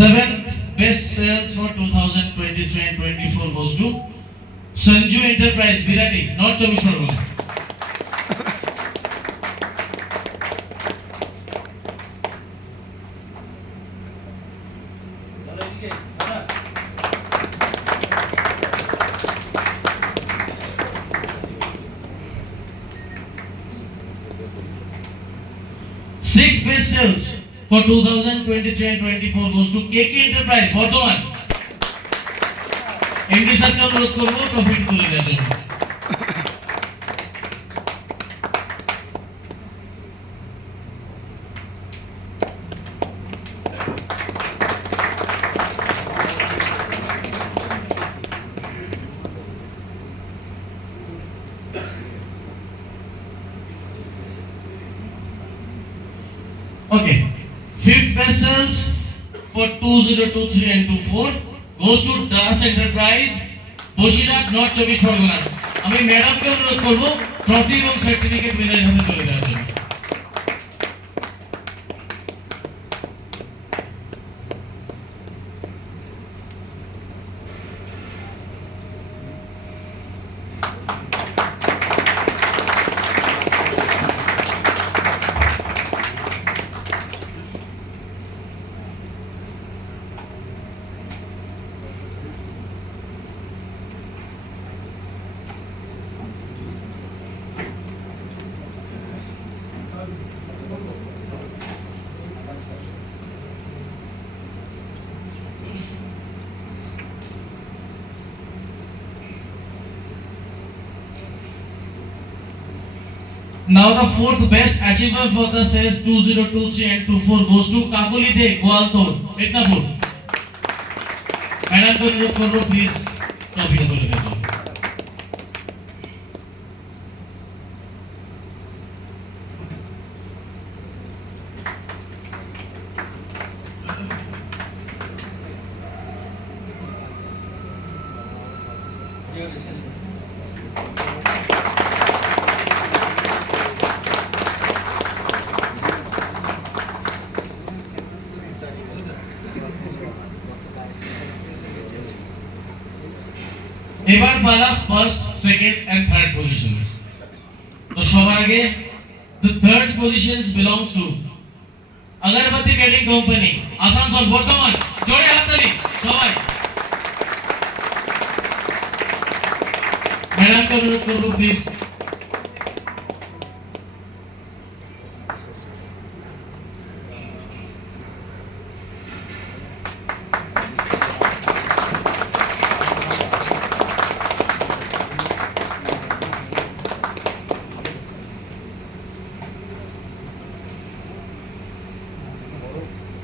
Seventh best sales for 2023 and 24 goes to Sanju Enterprise, Virati, North Chobbish Pargona. Six best sales for 2023 and 24 goes to KK Enterprise, Bardhaman. MD স্যারকে অনুরোধ করব ট্রফিটি তুলে দেওয়ার জন্য। Okay, fifth best sales for 2023 and 24 goes to Das Enterprise, Boshirat, North Chobbish Pargona. আমি ম্যাডামকে অনুরোধ করব ট্রফি এবং সার্টিফিকেট উইনারের হাতে তুলে দেওয়ার জন্য। Now the fourth best achiever for the sales 2023 and 24 goes to Kakuli De, Goaltor, Mednapur. Madam, অনুরোধ করব প্লিজ ট্রফিটা তুলে দেওয়ার জন্য। এবার পালা first, second and third position. তো সবার আগে the third positions belongs to Agarbatti trading company, Asansol, Bardhaman. জোরে হাততালি সবাই। ম্যাডামকে অনুরোধ করব please.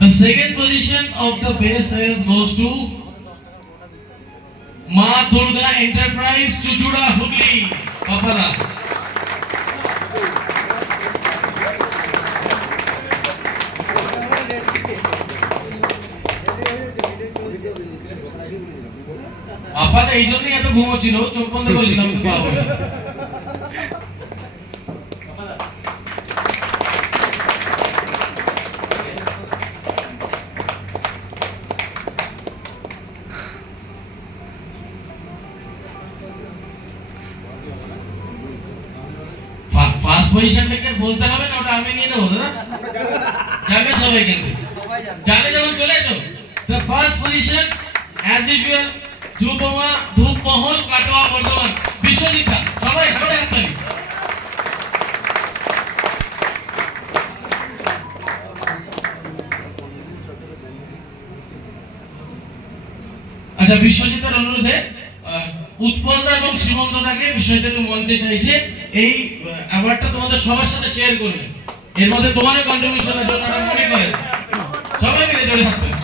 The second position of the best sales goes to Ma Durga Enterprise, Chuchuda, Hugli, Papada. আপাতত এই জন্যই এত ঘুমোচ্ছিল, চোখ বন্ধ করেছিলাম তো পাবো না। ফার্স্ট পজিশনটাকে বলতে হবে না, ওটা আমি নিয়ে নেবো দাদা। জানে সবাই, কিন্তু জানে যখন চলে এসো। The first position as usual ধ্রুবমা, ধূপমহল, কাটোয়া, বর্ধমান, বিশ্বজিৎ দা। সবাই ধরে হাততালি। আচ্ছা, বিশ্বজিতের অনুরোধে উৎপলদা এবং শ্রীমন্তদাকে বিষয়টা একটু মঞ্চে চাইছে। এই অ্যাওয়ার্ডটা তোমাদের সবার সাথে শেয়ার করবে। এর মধ্যে তোমারও কন্ট্রিবিউশন আছে, ওটা মনে করে সবাই মিলে জোরে হাততালি।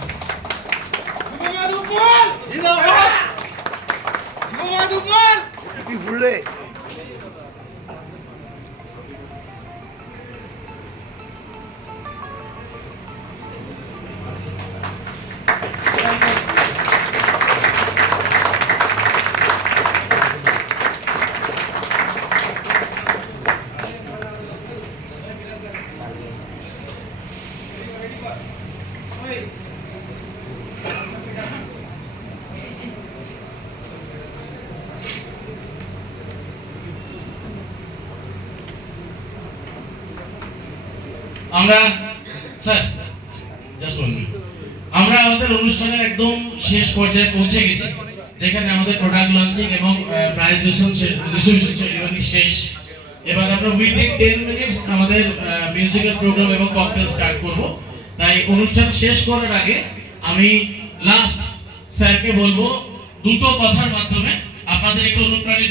আমরা স্যার জাস্ট আমরা আমাদের অনুষ্ঠানের একদম শেষ পর্যায়ে পৌঁছে গেছি, যেখানে আমাদের প্রোডাক্ট লঞ্চিং এবং প্রাইজ ডিস্ট্রিবিউশন সেরিমনি শেষ। এবার আমরা উইদিন 10 মিনিটস আমাদের মিউজিক্যাল প্রোগ্রাম এবং ককটেল স্টার্ট করব। তাই অনুষ্ঠান শেষ করার আগে আমি লাস্ট স্যারকে বলবো দুটো কথার মাধ্যমে আপনাদের একটু অনুপ্রাণিত